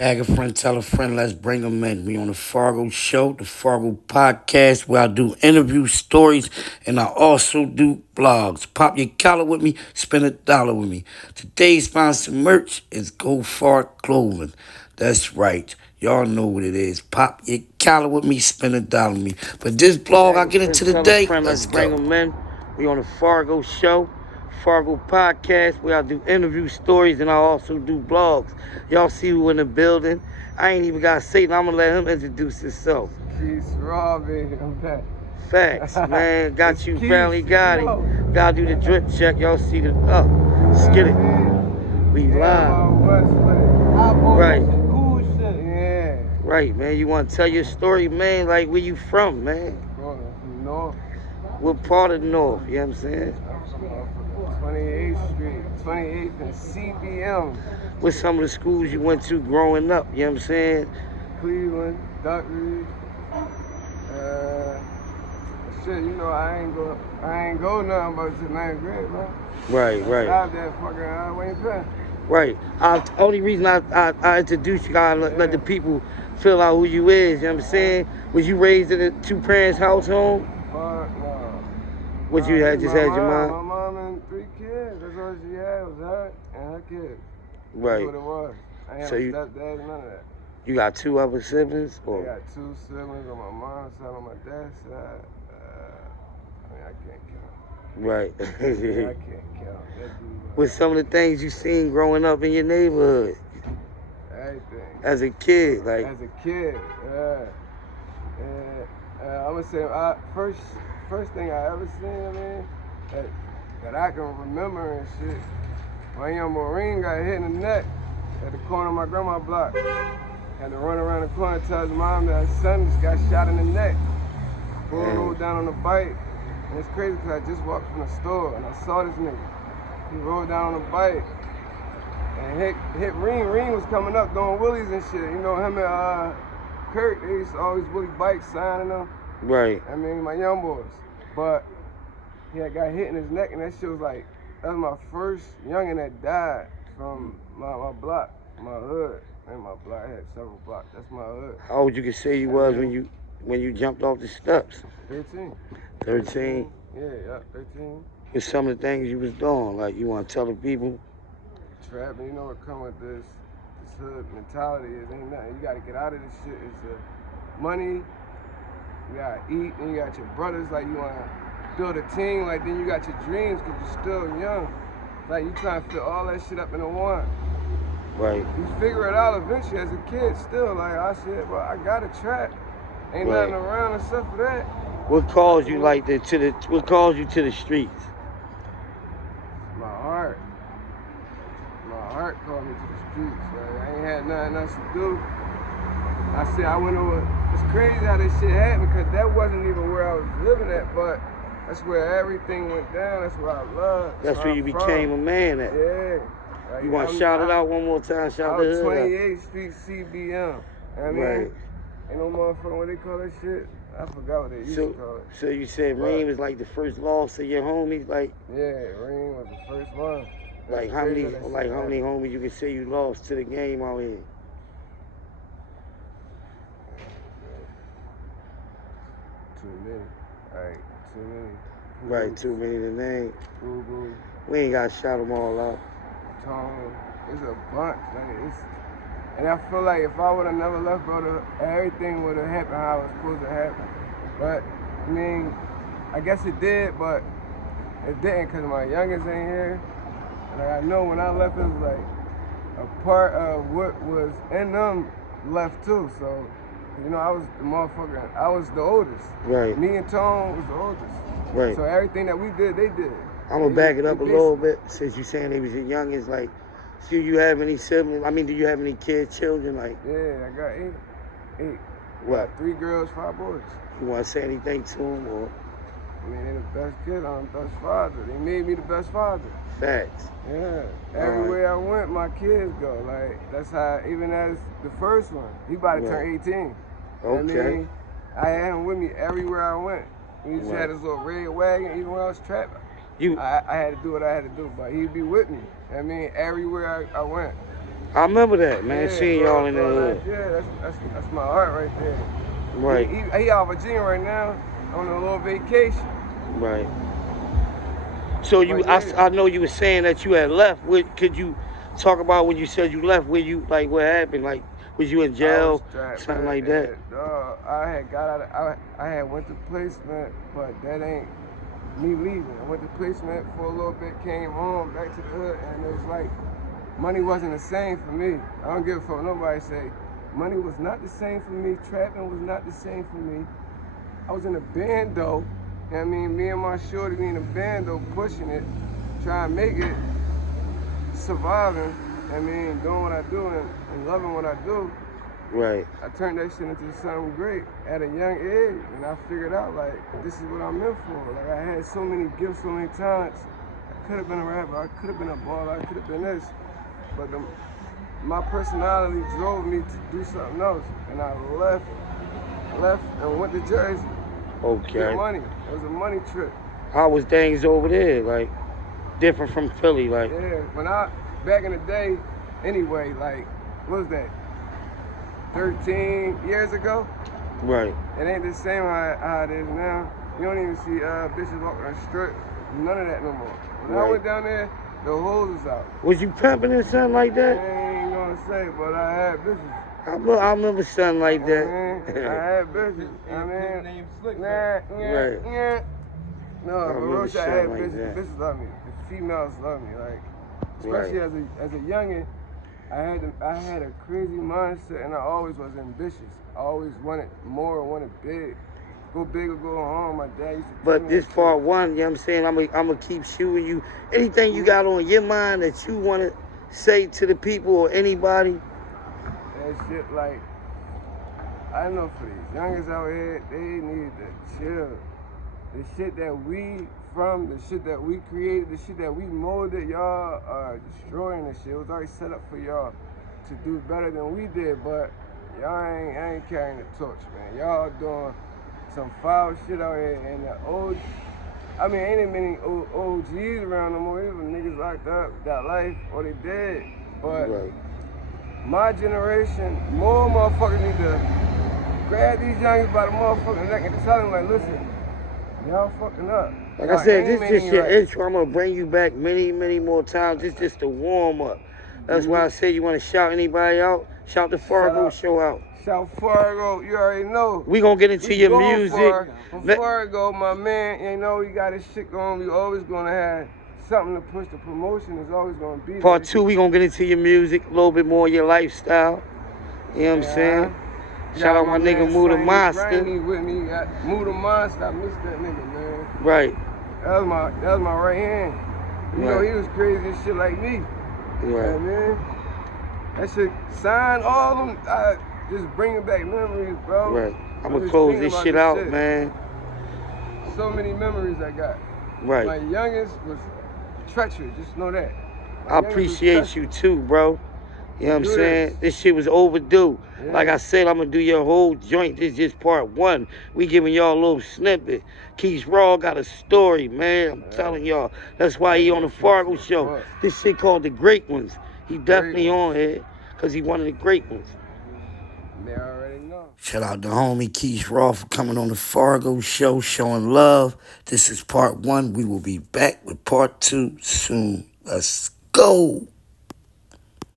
Tag a friend, tell a friend, let's bring them in. We on the Fargo Show, the Fargo Podcast, where I do interview stories and I also do blogs. Pop your collar with me, spend $1 with me. Today's sponsor merch is Go Far Clothing. That's right. Y'all know what it is. Pop your collar with me, spend $1 with me. But this blog I get into today, let's go. Bring them in. We on the Fargo Show. Fargo Podcast, where I do interview stories and I also do blogs. Y'all see who in the building. I ain't even got to say it. I'm going to let him introduce himself. Keese Robbie, I'm back. Facts, man. Got you, Keese, finally got him. Gotta do the drip check. Y'all see the, skid it. We live. Right. Cool shit. Yeah. Right, man. You want to tell your story, man? Like, where you from, man? From North. What part of the North? You know what I'm saying? I'm from 28th Street, 28th and CBM. What's some of the schools you went to growing up? You know what I'm saying? Cleveland, Duckridge. Shit, you know, I ain't go nothing but to 9th grade, bro. Right. Stop that fucking Wayne Penn. Right. Only reason I introduced you, I let the people feel out who you is, you know what I'm saying? Was you raised in a two-parents household? Fuck no. What you had, just had your My mom? mom and 3 kids. That's all she had was her and her kids. Right. That's what it was. I ain't So have a you- stepdad, none of that. You got 2 other siblings? I Or got 2 siblings on my mom's side, on my dad's side. I can't count. Right. I can't count. That dude, What's some of the things you seen growing up in your neighborhood everything. as a kid? Like, As a kid, yeah. And I'm gonna say, first thing I ever seen, man, that I can remember and shit. My young Marine got hit in the neck at the corner of my grandma's block. Had to run around the corner and tell his mom that his son just got shot in the neck. Boy rolled down on the bike. And it's crazy because I just walked from the store and I saw this nigga. He rolled down on the bike and hit Reen. Reen was coming up doing wheelies and shit. You know, him and Kurt, they used to always wheelie bikes, signing them. right. I mean, my young boys. But he had got hit in his neck and that shit was like, that was my first youngin' that died from my block, my hood. And my block, I had several blocks. That's my hood. How old you could say you was when you jumped off the steps? 13. 13? Yeah, 13. What's some of the things you was doing? Like, you want to tell the people? Trapping, you know what come with this hood mentality is ain't nothing. You gotta get out of this shit. It's money, you gotta eat, then you got your brothers, like you wanna build a team, like then you got your dreams because you're still young. Like you trying to fit all that shit up into one. Right. You figure it out eventually as a kid still, like I said, well, I got a trap. Ain't nothing around except for that. What caused you what caused you to the streets? My heart. My heart called me to the streets. Like, I ain't had nothing else to do. I said I went over. It's crazy how this shit happened because that wasn't even where I was living at, but that's where everything went down. That's where I love. That's where you became a man at. Yeah. Like, You want to shout it out one more time? Shout the hood out. 28th Street CBM. I mean, Right. ain't no motherfucker what they call that shit. I forgot what they used to call it. So you said Reem was like the first loss of your homies, like Yeah, Reem was the first one. like how many homies you could say you lost to the game out here? Too many. Alright, too many. Right, too many to name. Boo Boo, We ain't got to shout them all out. Tone. It's a bunch. And I feel like if I would have never left, bro, everything would have happened how it was supposed to happen. But, I mean, I guess it did, but it didn't because my youngest ain't here. And I know when I left, it was like a part of what was in them left too. So, you know, I was the motherfucker. I was the oldest. Right. Me and Tone was the oldest. Right. So everything that we did, they did. I'm gonna back it up a little bit since you saying they was your youngest. Like, do you have any siblings? I mean, do you have any kids, children? Like, yeah, I got eight. What? 3 girls, 5 boys. You want to say anything to them or? I mean, they the best kid. I'm the best father. They made me the best father. Facts. Yeah. Everywhere I went, my kids go. Like, that's how, even as the first one, he about to turn 18. Okay. I mean, I had him with me everywhere I went. We just had this little red wagon, even when I was trapped. I had to do what I had to do, but he'd be with me. I mean, everywhere I went. I remember that, man. Yeah, Seeing y'all in the bro, hood. that's my heart right there. Right, He out of Virginia right now on a little vacation. right. So But yeah, I know you were saying that you had left. Could you talk about when you said you left? Where you like what happened? Like was you in I was jail, trapped, something man, like that? and I had got out. I had went to placement, but that ain't me leaving. I went to placement for a little bit, came home back to the hood, and it was like money wasn't the same for me. I don't give a fuck what nobody say. Money was not the same for me. Trapping was not the same for me. I was in a band though. You know what I mean, me and my shorty we in a band though, pushing it, trying to make it, surviving. I mean, doing what I do and loving what I do. Right. I turned that shit into something great at a young age, and I figured out like this is what I'm meant for. Like I had so many gifts, so many talents. I could have been a rapper, I could have been a baller, I could have been this, but my personality drove me to do something else, and I left and went to Jersey. Get Okay. money. It was a money trip. How was things over there? Like different from Philly, like Yeah, when I back in the day, anyway, like what was that? 13 years ago. right. It ain't the same how it is now. You don't even see bitches walking on the strip. None of that no more. When I Right. went down there, the hoes was out. Was you pimping and something like I that? ain't gonna say, but I had bitches. I remember something like I that. mean, I had bitches. I mean, Name Slick. Right. No, I but real remember shit, I had something like bitches. that. The bitches love me. The females love me. Like, Right. especially as a youngin', I had a crazy mindset, and I always was ambitious. I always wanted more, wanted big. Go big or go home. My dad used to tell But me this that shit. part one, you know what I'm saying? I'm gonna keep shooting you. Anything you Mhm. got on your mind that you wanna say to the people or anybody? That shit, like, I know for these youngers out here, they need to chill. The shit that we the shit that we created, the shit that we molded, y'all are destroying the shit. It was already set up for y'all to do better than we did, but y'all ain't carrying the torch, man. Y'all doing some foul shit out here, and the old, I mean, ain't many OGs around no more. Even niggas locked up, got life, or they dead. But Right. my generation, more motherfuckers need to grab these youngins by the motherfucking neck and tell them, like, listen, y'all fucking up. Like I Y'all said, this just aiming your right. intro. I'm gonna bring you back many, many more times. This just the warm up. That's why I Mm-hmm. said you wanna shout anybody out. Shout the Shout Fargo out. show out. Shout Fargo, you already know. We gonna get into We your going music. for Fargo, my man. You know, we got his shit going. We always gonna have something to push. The promotion is always gonna be Part there. two, we gonna get into your music, a little bit more your lifestyle. You know what I'm saying? Yeah. Shout Got out my my nigga man Muda Sonny Monster. Grimy with me. Got Muda Monster. I miss that nigga, man. Right, That was my right hand. You know, right, he was crazy as shit like me. right, Hey, man. That shit, sign all them. Just bringing back memories, bro. right. I'm I'm gonna just close thinking this about shit this out, shit. man. So many memories I got. Right. My youngest was treacherous. Just know that. My I youngest was appreciate you treacherous. too, bro. You know what I'm Do this. saying? This shit was overdue. Like Yeah. I said, I'm gonna do your whole joint. This is just part one. We giving y'all a little snippet. Keith Raw got a story, man. I'm telling y'all. That's why That he on the man shit Fargo too show. fuck. This shit called The Great Ones. He Great definitely ones. on here because he one of the great ones. They already know. Shout out to homie Keith Raw for coming on the Fargo show, showing love. This is part one. We will be back with part two soon. Let's go.